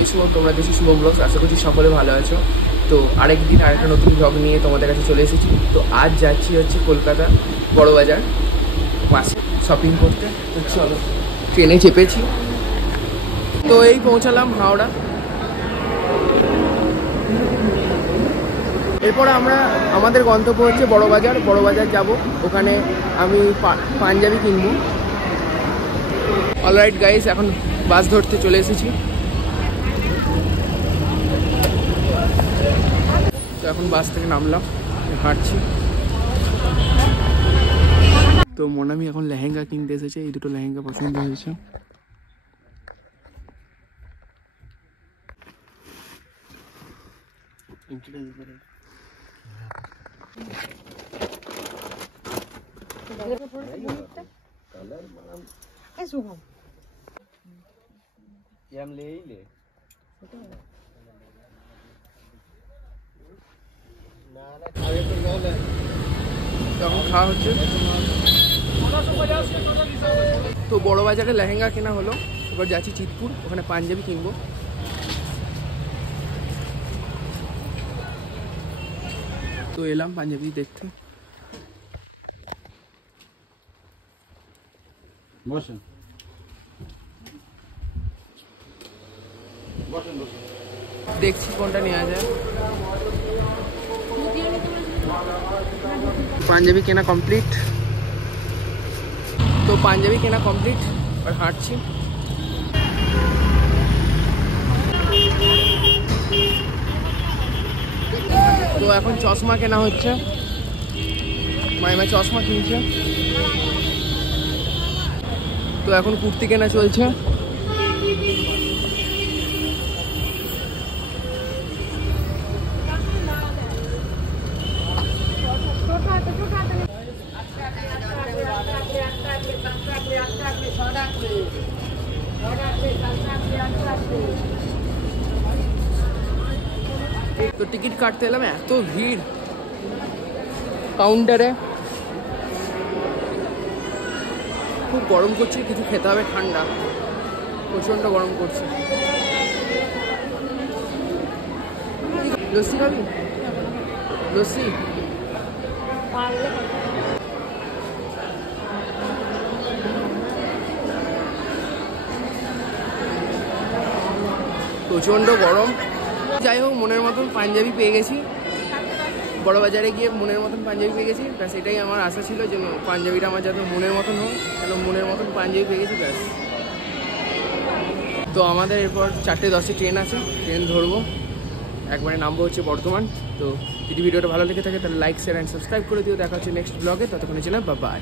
আমি শুভ, তোমরা দেখছি শুভম ব্লগস। আশা করছি সকলে ভালো আছো। তো আরেকদিন আরেকটা নতুন ব্লগ নিয়ে তোমাদের কাছে চলে এসেছি। তো আজ যাচ্ছি হচ্ছে কলকাতা বড়বাজার পাশে শপিং করতে। তো চলো, ট্রেনে চেপেছি। তো এই পৌঁছালাম হাওড়া। এরপর আমরা আমাদের গন্তব্য হচ্ছে বড়বাজার যাব। ওখানে আমি পাঞ্জাবি কিনবো। অলরাইট গাইস, এখন বাস ধরতে চলে এসেছি। তো এখন বাস থেকে নামলাম, হাঁটছি। তো মনামি এখন লেহেঙ্গা কিনতে এসেছে। এই দুটো লেহেঙ্গা পছন্দ হয়েছে। তখন খাওয়া হচ্ছে। তো বড়বাজারে লেহেঙ্গা কেনা হলো। এবার যাচ্ছি চিতপুর, ওখানে পাঞ্জাবি কিনবো। তো এলাম পাঞ্জাবি দেখতে। দেখছি কোনটা নেওয়া যায়। পাঞ্জাবি কেনা কমপ্লিট। তো পাঞ্জাবি কেনা কমপ্লিট, আর হাঁটছি। তো এখন চশমা কেনা হচ্ছে। মাইমা চশমা কিনছে। তো এখন কুর্তি কেনা চলছে। তো টিকিট কাটতে এলাম, এত ভিড় কাউন্টারে। খুব গরম করছে, কিছু খেতে হবে ঠান্ডা। প্রচন্ড গরম করছে। লস্যি খাবি? লস্যি প্রচন্ড গরম। যাই হোক, মনের মতন পাঞ্জাবি পেয়ে গেছি। বড়বাজারে গিয়ে মনের মতন পাঞ্জাবি পেয়ে গেছি। ব্যাস, এটাই আমার আশা ছিল যে পাঞ্জাবিটা আমার যাতে মনের মতন হোক। কেন মনের মতন পাঞ্জাবি পেয়ে গেছি, ব্যাস। তো আমাদের এরপর 4:10 ট্রেন আছে, ট্রেন ধরবো। একবারে নামবো হচ্ছে বর্ধমান। তো যদি ভিডিওটা ভালো লেগে থাকে তাহলে লাইক, শেয়ার অ্যান্ড সাবস্ক্রাইব করে দিও। দেখা হচ্ছে নেক্সট ব্লগে। ততক্ষণের জন্য বাই বাই।